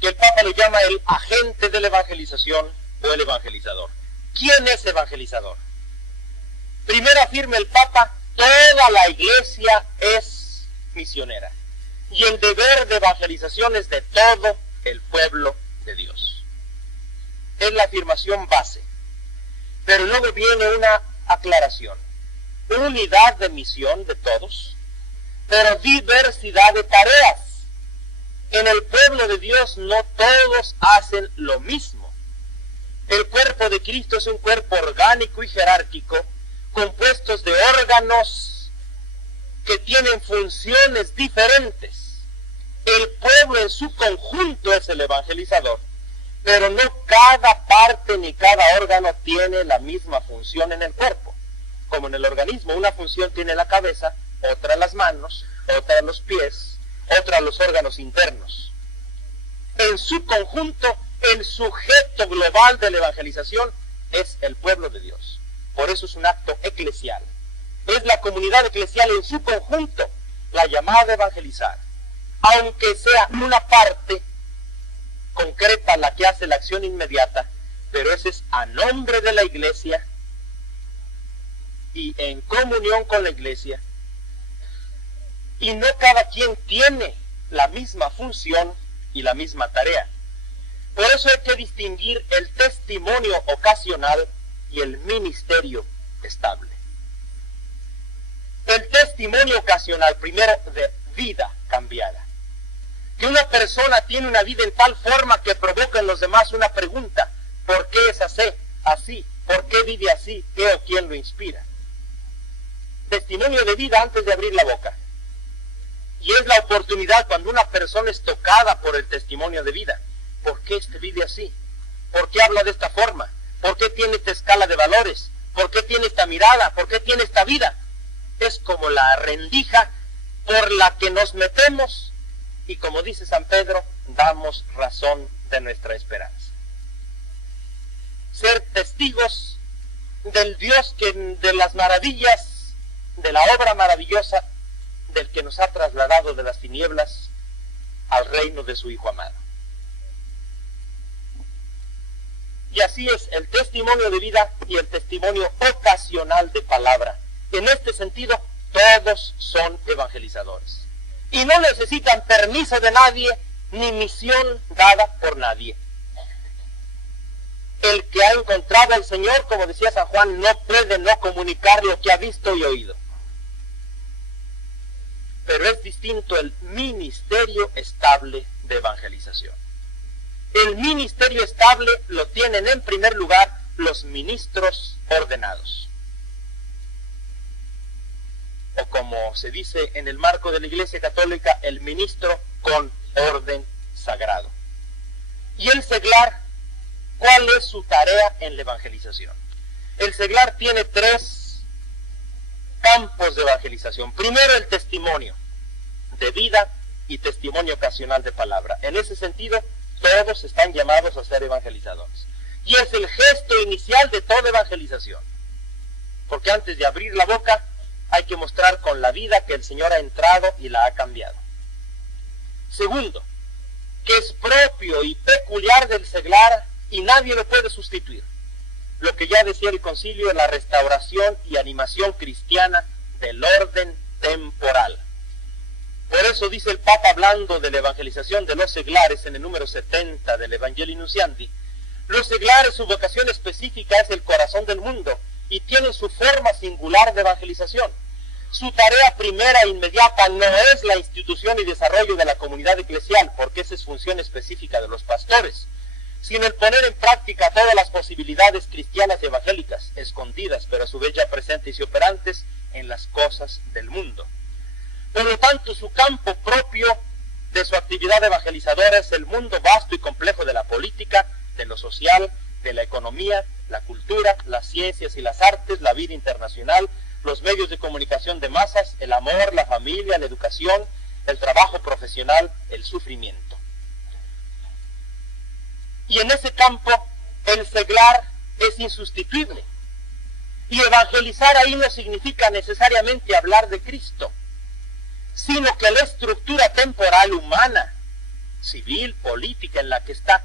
que el Papa lo llama el agente de la evangelización o el evangelizador. ¿Quién es evangelizador? Primero afirma el Papa, toda la Iglesia es misionera y el deber de evangelización es de todo el pueblo de Dios. Es la afirmación base. Pero luego viene una aclaración. Unidad de misión de todos, pero diversidad de tareas. En el pueblo de Dios no todos hacen lo mismo. El cuerpo de Cristo es un cuerpo orgánico y jerárquico, compuestos de órganos que tienen funciones diferentes. El pueblo en su conjunto es el evangelizador, pero no cada parte ni cada órgano tiene la misma función en el cuerpo. Como en el organismo, una función tiene la cabeza, otra las manos, otra los pies, otra los órganos internos. En su conjunto, el sujeto global de la evangelización es el pueblo de Dios. Por eso es un acto eclesial. Es la comunidad eclesial en su conjunto la llamada a evangelizar. Aunque sea una parte concreta la que hace la acción inmediata, pero ese es a nombre de la Iglesia y en comunión con la Iglesia. Y no cada quien tiene la misma función y la misma tarea. Por eso hay que distinguir el testimonio ocasional y el ministerio estable. El testimonio ocasional, primero, de vida cambiada. Que una persona tiene una vida en tal forma que provoca en los demás una pregunta: ¿por qué es así? ¿Por qué vive así? ¿Qué o quién lo inspira? Testimonio de vida antes de abrir la boca. Y es la oportunidad cuando una persona es tocada por el testimonio de vida. ¿Por qué vive así? ¿Por qué habla de esta forma? ¿Por qué tiene esta escala de valores? ¿Por qué tiene esta mirada? ¿Por qué tiene esta vida? Es como la rendija por la que nos metemos y, como dice San Pedro, damos razón de nuestra esperanza. Ser testigos del Dios de las maravillas, de la obra maravillosa del que nos ha trasladado de las tinieblas al reino de su Hijo amado. Y así es el testimonio de vida y el testimonio ocasional de palabra. En este sentido, todos son evangelizadores. Y no necesitan permiso de nadie, ni misión dada por nadie. El que ha encontrado al Señor, como decía San Juan, no puede no comunicar lo que ha visto y oído. Pero es distinto el ministerio estable de evangelización. El ministerio estable lo tienen en primer lugar los ministros ordenados. O como se dice en el marco de la Iglesia Católica, el ministro con orden sagrado. Y el seglar, ¿cuál es su tarea en la evangelización? El seglar tiene 3 campos de evangelización. Primero, el testimonio de vida y testimonio ocasional de palabra. En ese sentido, todos están llamados a ser evangelizadores. Y es el gesto inicial de toda evangelización. Porque antes de abrir la boca, hay que mostrar con la vida que el Señor ha entrado y la ha cambiado. Segundo, que es propio y peculiar del seglar y nadie lo puede sustituir. Lo que ya decía el concilio, la restauración y animación cristiana del orden temporal. Por eso dice el Papa, hablando de la evangelización de los seglares en el número 70 del Evangelii Nuntiandi: los seglares, su vocación específica es el corazón del mundo y tienen su forma singular de evangelización. Su tarea primera e inmediata no es la institución y desarrollo de la comunidad eclesial, porque esa es función específica de los pastores, sino el poner en práctica todas las posibilidades cristianas y evangélicas, escondidas, pero a su vez ya presentes y operantes en las cosas del mundo. Por lo tanto, su campo propio de su actividad evangelizadora es el mundo vasto y complejo de la política, de lo social, de la economía, la cultura, las ciencias y las artes, la vida internacional, los medios de comunicación de masas, el amor, la familia, la educación, el trabajo profesional, el sufrimiento. Y en ese campo, el seglar es insustituible. Y evangelizar ahí no significa necesariamente hablar de Cristo, sino que la estructura temporal humana civil, política en la que está,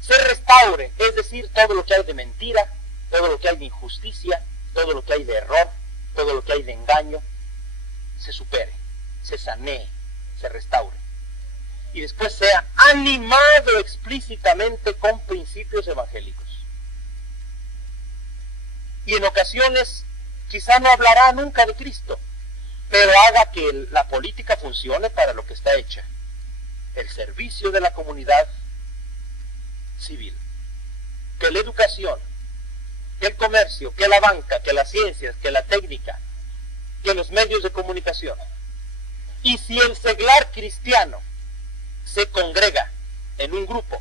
se restaure, es decir, todo lo que hay de mentira, todo lo que hay de injusticia, todo lo que hay de error, todo lo que hay de engaño, se supere, se sanee, se restaure. Y después sea animado explícitamente con principios evangélicos. Y en ocasiones quizá no hablará nunca de Cristo, pero haga que la política funcione para lo que está hecha, el servicio de la comunidad civil, que la educación, que el comercio, que la banca, que las ciencias, que la técnica, que los medios de comunicación. Y si el seglar cristiano se congrega en un grupo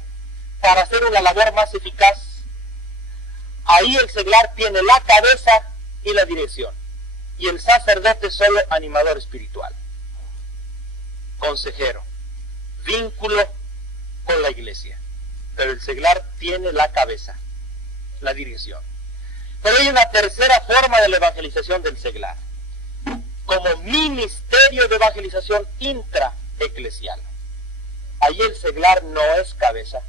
para hacer una labor más eficaz, ahí el seglar tiene la cabeza y la dirección, y el sacerdote solo animador espiritual, consejero, vínculo con la iglesia. Pero el seglar tiene la cabeza, la dirección. Pero hay una tercera forma de la evangelización del seglar, como ministerio de evangelización intraeclesial. Ahí el seglar no es cabeza,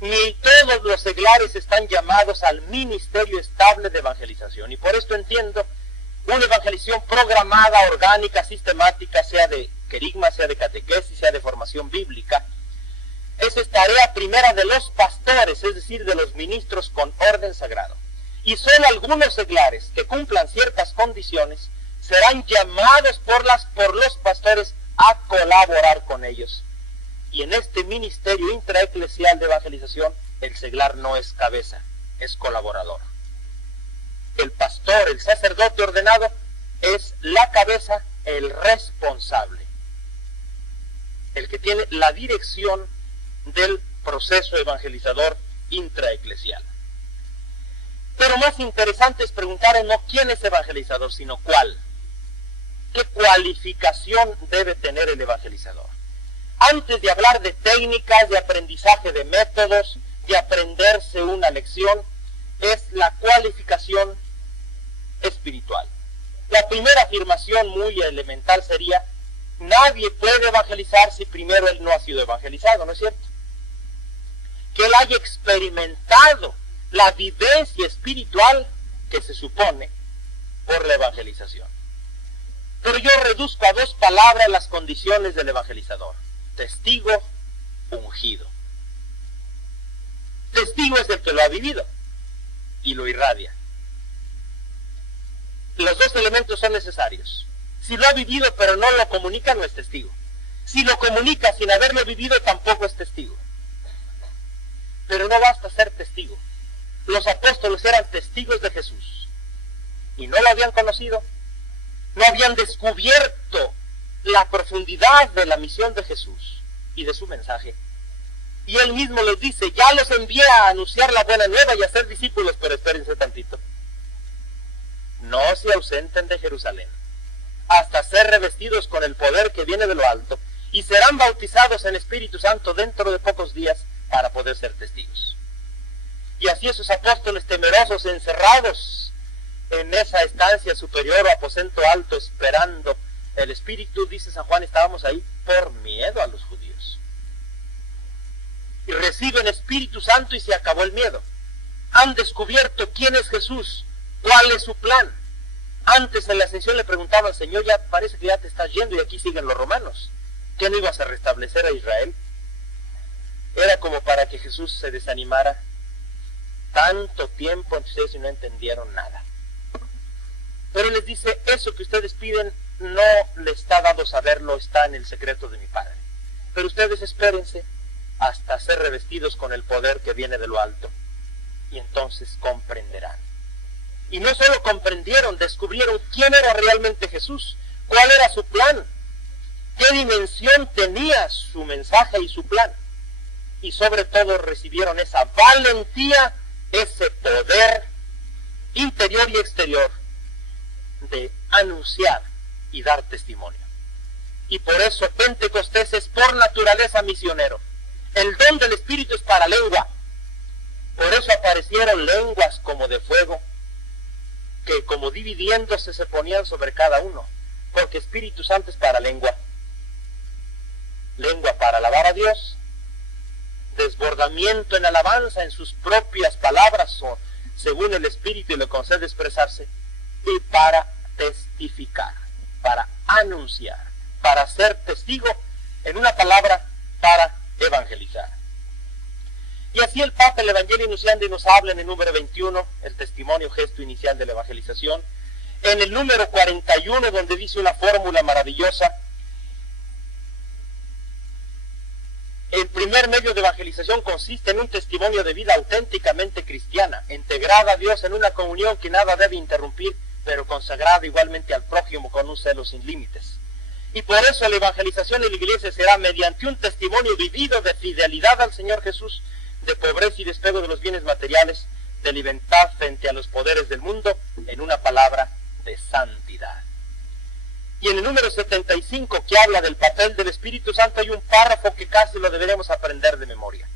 ni todos los seglares están llamados al ministerio estable de evangelización. Y por esto entiendo una evangelización programada, orgánica, sistemática, sea de querigma, sea de catequesis, sea de formación bíblica. Esa es tarea primera de los pastores, es decir, de los ministros con orden sagrado. Y solo algunos seglares que cumplan ciertas condiciones serán llamados por los pastores a colaborar con ellos. Y en este ministerio intraeclesial de evangelización, el seglar no es cabeza, es colaborador. El pastor, el sacerdote ordenado, es la cabeza, el responsable, el que tiene la dirección del proceso evangelizador intraeclesial. Pero más interesante es preguntar no quién es evangelizador, sino cuál. ¿Qué cualificación debe tener el evangelizador? Antes de hablar de técnicas, de aprendizaje de métodos, de aprenderse una lección, es la cualificación espiritual. La primera afirmación muy elemental sería: nadie puede evangelizar si primero él no ha sido evangelizado, ¿no es cierto? Que él haya experimentado la vivencia espiritual que se supone por la evangelización. Pero yo reduzco a dos palabras las condiciones del evangelizador: testigo, ungido. Testigo es el que lo ha vivido y lo irradia. Los dos elementos son necesarios. Si lo ha vivido pero no lo comunica, no es testigo. Si lo comunica sin haberlo vivido, tampoco es testigo. Pero no basta ser testigo. Los apóstoles eran testigos de Jesús y no lo habían conocido, no habían descubierto la profundidad de la misión de Jesús y de su mensaje. Y él mismo les dice: ya los envié a anunciar la buena nueva y a ser discípulos, pero espérense tantito. No se ausenten de Jerusalén hasta ser revestidos con el poder que viene de lo alto, y serán bautizados en Espíritu Santo dentro de pocos días para poder ser testigos. Y así esos apóstoles temerosos, encerrados en esa estancia superior o aposento alto, esperando el Espíritu, dice San Juan, estábamos ahí por miedo a los judíos. Y reciben Espíritu Santo y se acabó el miedo. Han descubierto quién es Jesús, cuál es su plan. Antes en la ascensión le preguntaban: Señor, ya parece que ya te estás yendo y aquí siguen los romanos. ¿Qué no ibas a restablecer a Israel? Era como para que Jesús se desanimara. Tanto tiempo ustedes y no entendieron nada. Pero les dice: eso que ustedes piden no le está dado saberlo, está en el secreto de mi Padre. Pero ustedes espérense hasta ser revestidos con el poder que viene de lo alto, y entonces comprenderán. Y no solo comprendieron, descubrieron quién era realmente Jesús, cuál era su plan, qué dimensión tenía su mensaje y su plan. Y sobre todo recibieron esa valentía, ese poder interior y exterior de anunciar y dar testimonio. Y por eso Pentecostés es por naturaleza misionero. El don del Espíritu es para lengua. Por eso aparecieron lenguas como de fuego, que como dividiéndose se ponían sobre cada uno, porque Espíritu Santo es para lengua. lengua para alabar a Dios, desbordamiento en alabanza en sus propias palabras o según el Espíritu le concede expresarse, y para testificar, para anunciar, para ser testigo, en una palabra, para evangelizar. Y así el Papa, el Evangelio Nunciandi, nos habla en el número 21, el testimonio, gesto inicial de la evangelización. En el número 41, donde dice una fórmula maravillosa, el primer medio de evangelización consiste en un testimonio de vida auténticamente cristiana, integrada a Dios en una comunión que nada debe interrumpir, pero consagrada igualmente al prójimo con un celo sin límites. Y por eso la evangelización en la iglesia será mediante un testimonio vivido de fidelidad al Señor Jesús, de pobreza y despego de los bienes materiales, de libertad frente a los poderes del mundo, en una palabra, de santidad. Y en el número 75, que habla del papel del Espíritu Santo, hay un párrafo que casi lo deberemos aprender de memoria.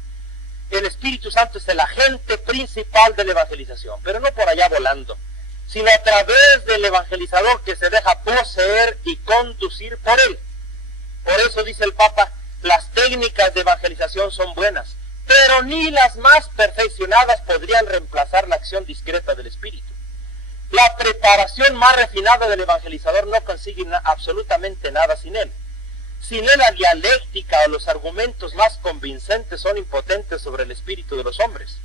El Espíritu Santo es el agente principal de la evangelización, pero no por allá volando, sino a través del evangelizador que se deja poseer y conducir por él. Por eso dice el Papa, las técnicas de evangelización son buenas, pero ni las más perfeccionadas podrían reemplazar la acción discreta del Espíritu. La preparación más refinada del evangelizador no consigue absolutamente nada sin él. Sin él la dialéctica o los argumentos más convincentes son impotentes sobre el espíritu de los hombres.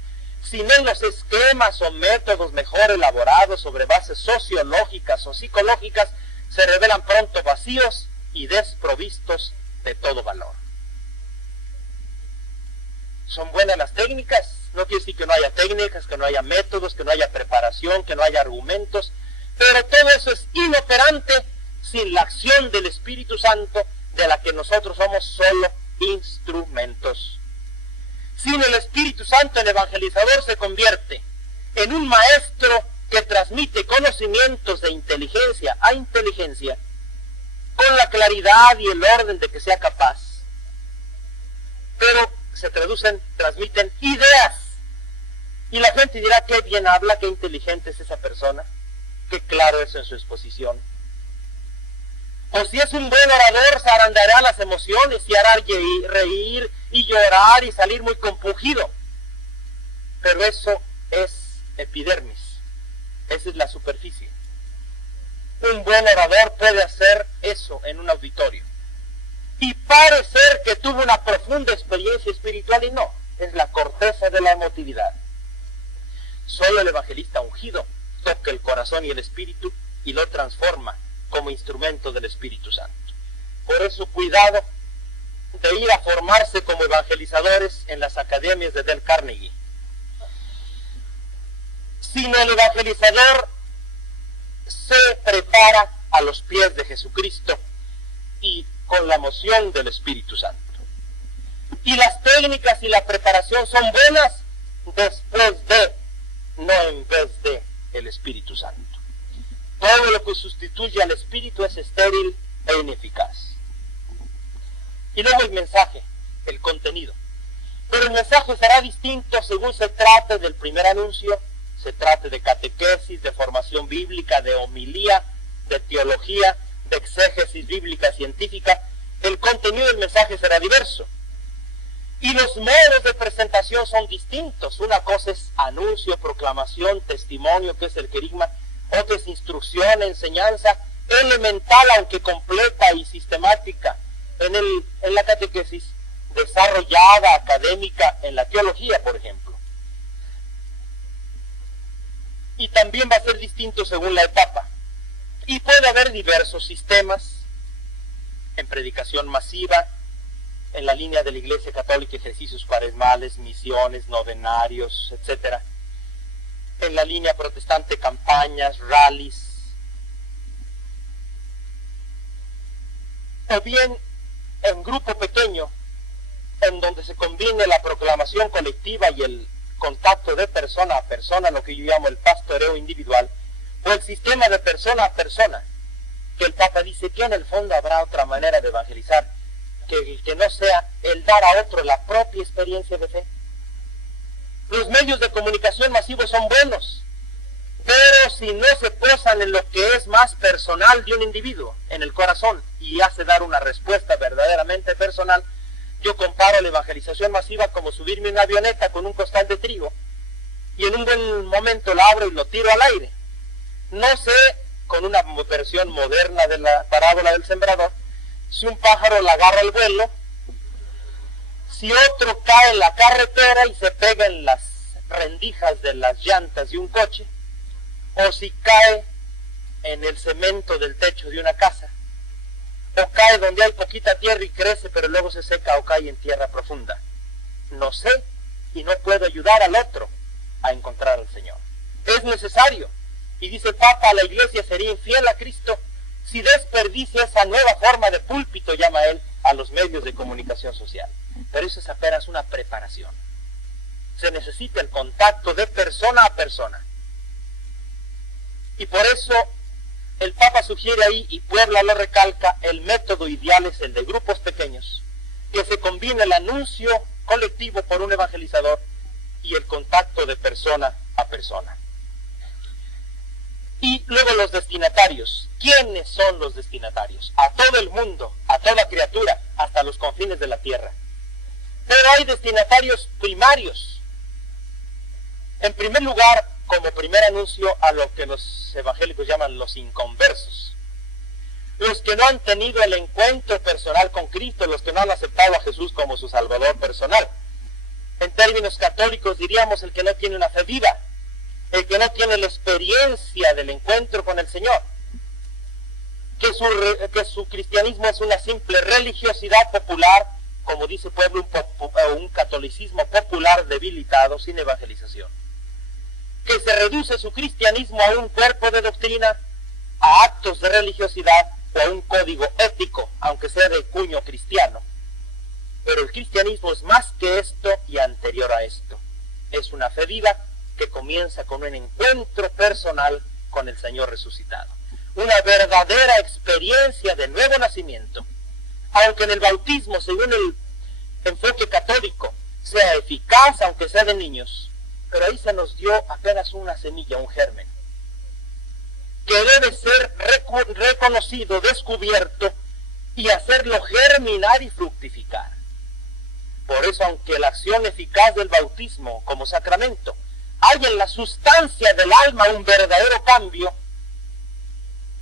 Sin él los esquemas o métodos mejor elaborados sobre bases sociológicas o psicológicas se revelan pronto vacíos y desprovistos de todo valor. ¿Son buenas las técnicas? No quiere decir que no haya técnicas, que no haya métodos, que no haya preparación, que no haya argumentos, pero todo eso es inoperante sin la acción del Espíritu Santo, de la que nosotros somos solo instrumentos. Sin el Espíritu Santo, el evangelizador se convierte en un maestro que transmite conocimientos de inteligencia a inteligencia, con la claridad y el orden de que sea capaz, pero se transmiten ideas, y la gente dirá: qué bien habla, qué inteligente es esa persona, qué claro es en su exposición. O si es un buen orador, zarandeará las emociones y hará reír y llorar y salir muy compungido. Pero eso es epidermis, esa es la superficie. Un buen orador puede hacer eso en un auditorio y parecer que tuvo una profunda experiencia espiritual, y no, es la corteza de la emotividad. Solo el evangelista ungido toca el corazón y el espíritu y lo transforma como instrumento del Espíritu Santo. Por eso, cuidado de ir a formarse como evangelizadores en las academias de Dale Carnegie. Sino el evangelizador se prepara a los pies de Jesucristo y con la moción del Espíritu Santo. Y las técnicas y la preparación son buenas después de, no en vez de, el Espíritu Santo. Todo lo que sustituye al Espíritu es estéril e ineficaz. Y luego el mensaje, el contenido. Pero el mensaje será distinto según se trate del primer anuncio, se trate de catequesis, de formación bíblica, de homilía, de teología, de exégesis bíblica científica. El contenido del mensaje será diverso. Y los modos de presentación son distintos. Una cosa es anuncio, proclamación, testimonio, que es el querigma. Otra es instrucción, enseñanza, elemental aunque completa y sistemática en la catequesis, desarrollada, académica, en la teología, por ejemplo. Y también va a ser distinto según la etapa. Y puede haber diversos sistemas en predicación masiva, en la línea de la Iglesia Católica, ejercicios cuaresmales, misiones, novenarios, etc. En la línea protestante, campañas, rallies. O bien en grupo pequeño, en donde se combine la proclamación colectiva y el contacto de persona a persona, lo que yo llamo el pastoreo individual, o el sistema de persona a persona, que el Papa dice que en el fondo habrá otra manera de evangelizar, que no sea el dar a otro la propia experiencia de fe. Los medios de comunicación masivos son buenos, pero si no se posee posan en lo que es más personal de un individuo, en el corazón, y hace dar una respuesta verdaderamente personal. Yo comparo la evangelización masiva como subirme en una avioneta con un costal de trigo, y en un buen momento la abro y lo tiro al aire. No sé, con una versión moderna de la parábola del sembrador, si un pájaro la agarra al vuelo, si otro cae en la carretera y se pega en las rendijas de las llantas de un coche, o si cae en el cemento del techo de una casa, o cae donde hay poquita tierra y crece pero luego se seca, o cae en tierra profunda. No sé, y no puedo ayudar al otro a encontrar al Señor. Es necesario, y dice el Papa, la Iglesia sería infiel a Cristo si desperdicia esa nueva forma de púlpito, llama él, a los medios de comunicación social. Pero eso es apenas una preparación. Se necesita el contacto de persona a persona. Y por eso el Papa sugiere ahí, y Puebla lo recalca, el método ideal es el de grupos pequeños, que se combina el anuncio colectivo por un evangelizador y el contacto de persona a persona. Y luego los destinatarios. ¿Quiénes son los destinatarios? A todo el mundo, a toda criatura, hasta los confines de la tierra. Pero hay destinatarios primarios. En primer lugar, como primer anuncio, a lo que los evangélicos llaman los inconversos. Los que no han tenido el encuentro personal con Cristo, los que no han aceptado a Jesús como su Salvador personal. En términos católicos diríamos el que no tiene una fe viva, el que no tiene la experiencia del encuentro con el Señor, que su cristianismo es una simple religiosidad popular, como dice Puebla, un catolicismo popular debilitado, sin evangelización, que se reduce su cristianismo a un cuerpo de doctrina, a actos de religiosidad o a un código ético, aunque sea de cuño cristiano. Pero el cristianismo es más que esto y anterior a esto. Es una fe viva que comienza con un encuentro personal con el Señor resucitado. Una verdadera experiencia de nuevo nacimiento. Aunque en el bautismo, según el enfoque católico, sea eficaz, aunque sea de niños, pero ahí se nos dio apenas una semilla, un germen, que debe ser reconocido, descubierto, y hacerlo germinar y fructificar. Por eso, aunque la acción eficaz del bautismo como sacramento hay en la sustancia del alma un verdadero cambio,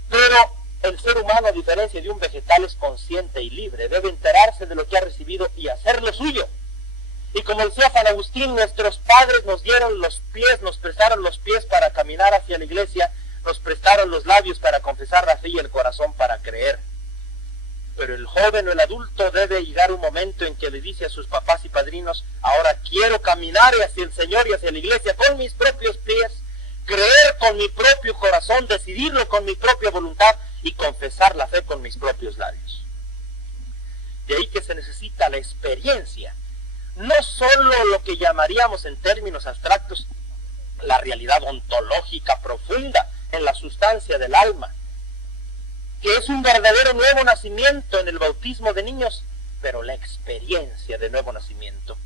pero el ser humano, a diferencia de un vegetal, es consciente y libre, debe enterarse de lo que ha recibido y hacerlo suyo. Y como decía San Agustín, nuestros padres nos dieron los pies, nos prestaron los pies para caminar hacia la iglesia, nos prestaron los labios para confesar la fe y el corazón para creer. Pero el joven o el adulto debe llegar un momento en que le dice a sus papás y padrinos: ahora quiero caminar hacia el Señor y hacia la iglesia con mis propios pies, creer con mi propio corazón, decidirlo con mi propia voluntad y confesar la fe con mis propios labios. De ahí que se necesita la experiencia, no solo lo que llamaríamos en términos abstractos la realidad ontológica profunda en la sustancia del alma, que es un verdadero nuevo nacimiento en el bautismo de niños, pero la experiencia de nuevo nacimiento,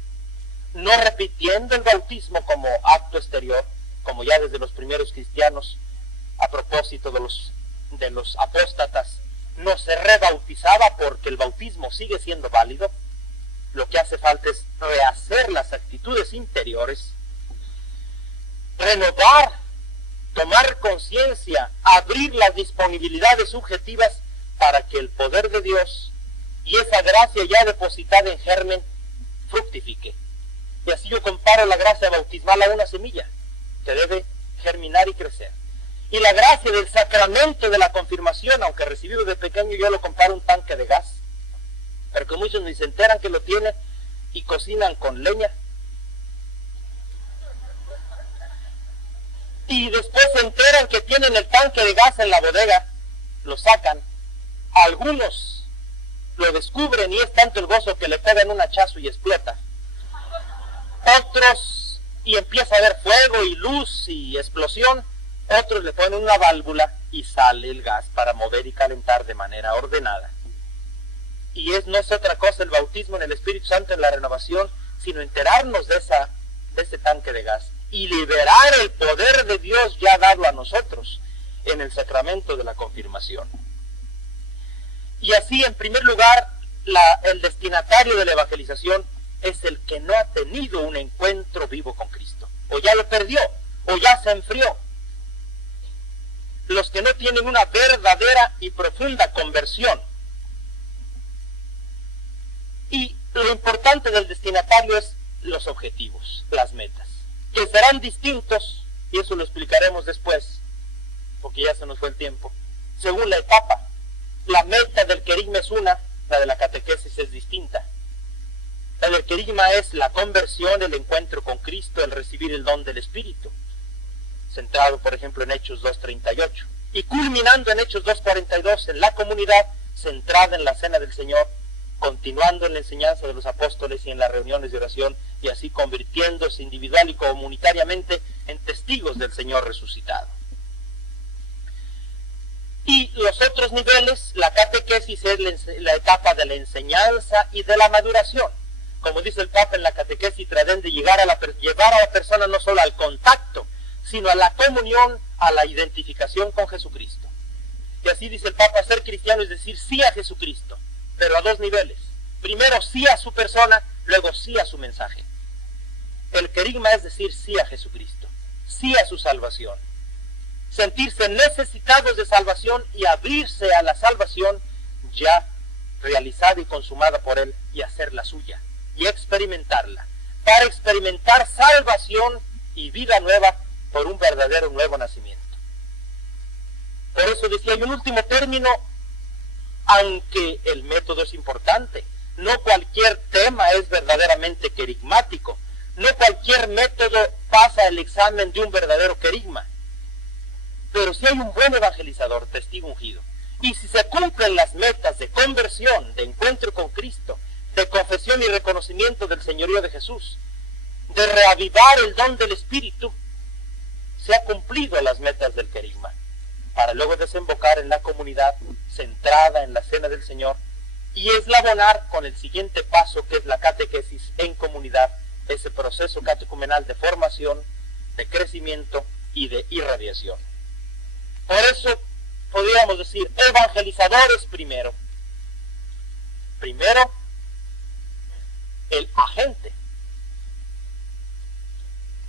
no repitiendo el bautismo como acto exterior, como ya desde los primeros cristianos, a propósito de los apóstatas, no se rebautizaba porque el bautismo sigue siendo válido. Lo que hace falta es rehacer las actitudes interiores, renovar, tomar conciencia, abrir las disponibilidades subjetivas para que el poder de Dios y esa gracia ya depositada en germen fructifique. Y así yo comparo la gracia bautismal a una semilla que debe germinar y crecer. Y la gracia del sacramento de la confirmación, aunque recibido de pequeño, yo lo comparo a un tanque de gas, pero que muchos ni se enteran que lo tienen y cocinan con leña. Y después se enteran que tienen el tanque de gas en la bodega, lo sacan. Algunos lo descubren y es tanto el gozo que le pegan un hachazo y explota. Otros, y empieza a haber fuego y luz y explosión, otros le ponen una válvula y sale el gas para mover y calentar de manera ordenada. Y no es otra cosa el bautismo en el Espíritu Santo, en la renovación, sino enterarnos de ese tanque de gas y liberar el poder de Dios ya dado a nosotros, en el sacramento de la confirmación. Y así, en primer lugar, el destinatario de la evangelización es el que no ha tenido un encuentro vivo con Cristo, o ya lo perdió, o ya se enfrió. Los que no tienen una verdadera y profunda conversión. Y lo importante del destinatario es los objetivos, las metas, que serán distintos, y eso lo explicaremos después, porque ya se nos fue el tiempo, según la etapa. La meta del querigma es una, la de la catequesis es distinta. La del querigma es la conversión, el encuentro con Cristo, el recibir el don del Espíritu, centrado por ejemplo en Hechos 2:38, y culminando en Hechos 2:42 en la comunidad centrada en la cena del Señor, continuando en la enseñanza de los apóstoles y en las reuniones de oración, y así convirtiéndose individual y comunitariamente en testigos del Señor resucitado. Y los otros niveles, la catequesis es la etapa de la enseñanza y de la maduración. Como dice el Papa en la catequesis, traten de llevar a la persona no solo al contacto, sino a la comunión, a la identificación con Jesucristo. Y así dice el Papa, ser cristiano es decir sí a Jesucristo, pero a dos niveles. Primero sí a su persona, luego sí a su mensaje. El querigma es decir sí a Jesucristo, sí a su salvación. Sentirse necesitados de salvación y abrirse a la salvación ya realizada y consumada por Él, y hacerla suya, y experimentarla, para experimentar salvación y vida nueva por un verdadero nuevo nacimiento. Por eso decía, y un último término, aunque el método es importante, no cualquier tema es verdaderamente querigmático, no cualquier método pasa el examen de un verdadero querigma, pero si hay un buen evangelizador, testigo ungido, y si se cumplen las metas de conversión, de encuentro con Cristo, de confesión y reconocimiento del señorío de Jesús, de reavivar el don del Espíritu, se ha cumplido las metas del querigma, para luego desembocar en la comunidad centrada en la cena del Señor, y eslabonar con el siguiente paso, que es la catequesis en comunidad, ese proceso catecumenal de formación, de crecimiento y de irradiación. Por eso podríamos decir, evangelizadores primero. Primero, el agente.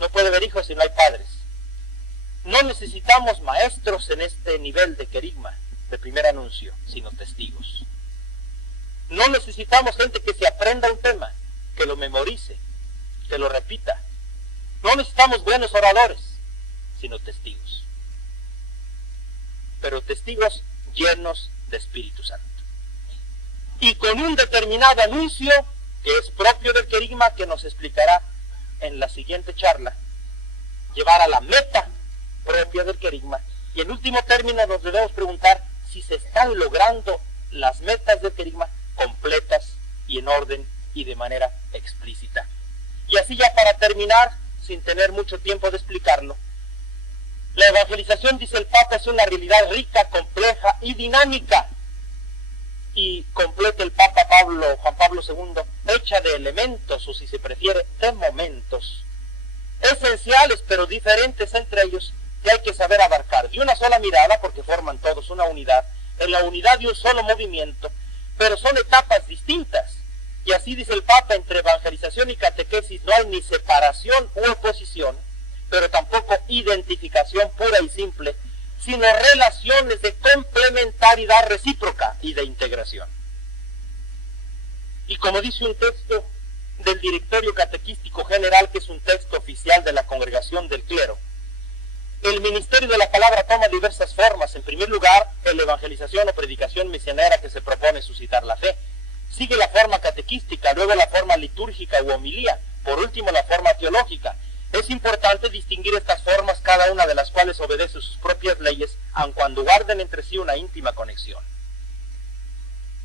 No puede haber hijos si no hay padres. No necesitamos maestros en este nivel de querigma, de primer anuncio, sino testigos. No necesitamos gente que se aprenda un tema, que lo memorice, que lo repita. No necesitamos buenos oradores, sino testigos. Pero testigos llenos de Espíritu Santo. Y con un determinado anuncio que es propio del querigma, que nos explicará en la siguiente charla, llevar a la meta propia del querigma. Y en último término nos debemos preguntar si se están logrando las metas del querigma completas y en orden y de manera explícita. Y así ya para terminar, sin tener mucho tiempo de explicarlo, la evangelización, dice el Papa, es una realidad rica, compleja y dinámica. Y completa el Papa Juan Pablo II, hecha de elementos, o si se prefiere, de momentos, esenciales pero diferentes entre ellos, que hay que saber abarcar de una sola mirada, porque forman todos una unidad, en la unidad de un solo movimiento, pero son etapas distintas. Y así dice el Papa, entre evangelización y catequesis no hay ni separación u oposición, pero tampoco identificación pura y simple, sino relaciones de complementariedad recíproca y de integración. Y como dice un texto del Directorio Catequístico General, que es un texto oficial de la Congregación del Clero, el ministerio de la palabra toma diversas formas. En primer lugar, la evangelización o predicación misionera, que se propone suscitar la fe. Sigue la forma catequística, luego la forma litúrgica u homilía, por último la forma teológica. Es importante distinguir estas formas, cada una de las cuales obedece sus propias leyes, aun cuando guarden entre sí una íntima conexión.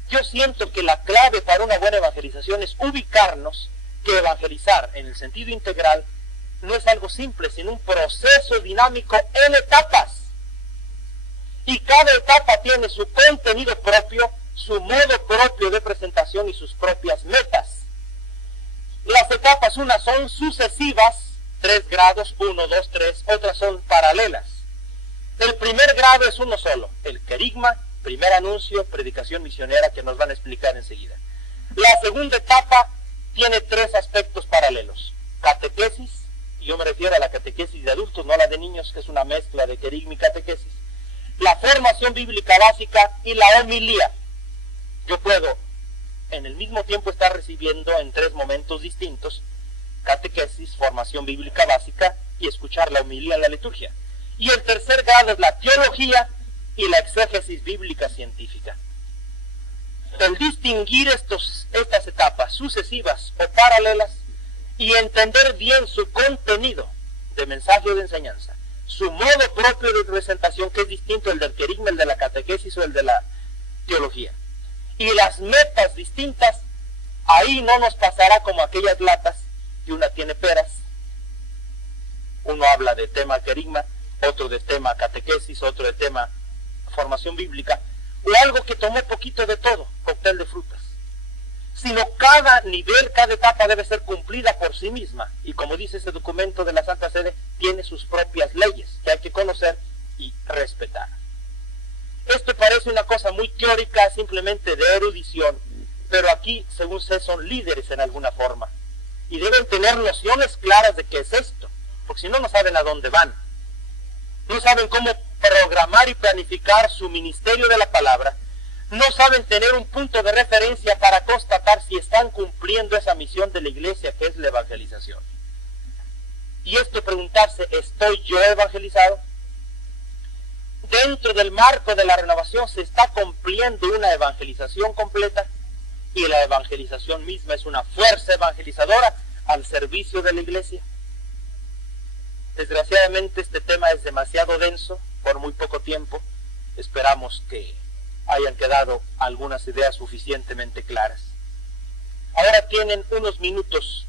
Yo siento que la clave para una buena evangelización es ubicarnos que evangelizar en el sentido integral no es algo simple, sino un proceso dinámico en etapas. Y cada etapa tiene su contenido propio, su modo propio de presentación y sus propias metas. Las etapas, unas son sucesivas, 3 grados, 1, 2, 3, otras son paralelas. El primer grado es uno solo, el querigma, primer anuncio, predicación misionera, que nos van a explicar enseguida. La segunda etapa tiene tres aspectos paralelos: catequesis, y yo me refiero a la catequesis de adultos, no a la de niños, que es una mezcla de querigma y catequesis; la formación bíblica básica y la homilía. Yo puedo en el mismo tiempo estar recibiendo en tres momentos distintos: catequesis, formación bíblica básica y escuchar la homilía en la liturgia. Y el tercer grado es la teología y la exégesis bíblica científica. El distinguir estas etapas sucesivas o paralelas y entender bien su contenido de mensaje o de enseñanza, su modo propio de presentación, que es distinto el del querigma, el de la catequesis o el de la teología, y las metas distintas, ahí no nos pasará como aquellas latas que una tiene peras. Uno habla de tema querigma, otro de tema catequesis, otro de tema formación bíblica, o algo que tomó poquito de todo, cóctel de frutas. Sino cada nivel, cada etapa debe ser cumplida por sí misma, y como dice ese documento de la Santa Sede, tiene sus propias leyes que hay que conocer y respetar. Esto parece una cosa muy teórica, simplemente de erudición, pero aquí, según sé, son líderes en alguna forma, y deben tener nociones claras de qué es esto, porque si no, no saben a dónde van. No saben cómo programar y planificar su ministerio de la palabra. No saben tener un punto de referencia para constatar si están cumpliendo esa misión de la iglesia, que es la evangelización. Y esto, preguntarse: ¿estoy yo evangelizado? Dentro del marco de la renovación se está cumpliendo una evangelización completa, y la evangelización misma es una fuerza evangelizadora al servicio de la iglesia. Desgraciadamente este tema es demasiado denso por muy poco tiempo. Esperamos que hayan quedado algunas ideas suficientemente claras. Ahora tienen unos minutos,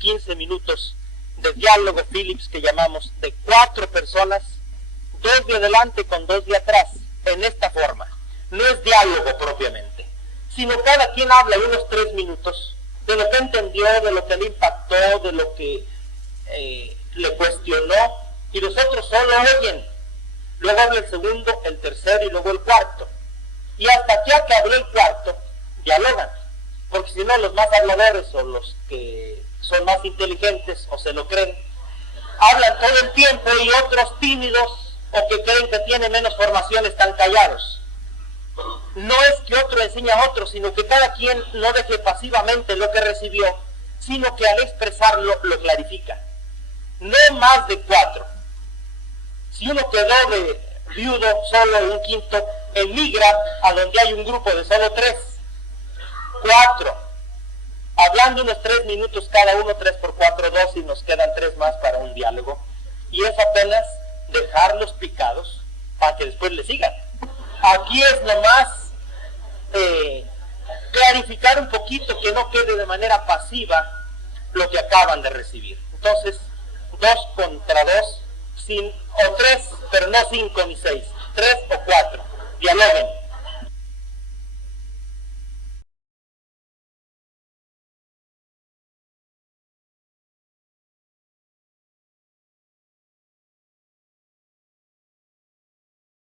15 minutos de diálogo Phillips, que llamamos, de 4 personas, 2 de adelante con 2 de atrás, en esta forma. No es diálogo propiamente, sino cada quien habla unos 3 minutos de lo que entendió, de lo que le impactó, de lo que le cuestionó, y los otros solo oyen. Luego habla el segundo, el tercero y luego el cuarto. Y hasta ya que habló el cuarto, dialogan. Porque si no, los más habladores o los que son más inteligentes o se lo creen, hablan todo el tiempo, y otros tímidos o que creen que tienen menos formación están callados. No es que otro enseñe a otro, sino que cada quien no deje pasivamente lo que recibió, sino que al expresarlo lo clarifica. No más de 4. Si uno quedó de viudo solo, un quinto emigra a donde hay un grupo de solo 3. 4. Hablando unos 3 minutos cada uno, 3 por 4, 2, y nos quedan 3 más para un diálogo. Y es apenas dejarlos picados para que después le sigan. Aquí es nomás clarificar un poquito, que no quede de manera pasiva lo que acaban de recibir. Entonces, 2 contra 2, o 3, pero no 5 ni 6, 3 o 4, dialoguen.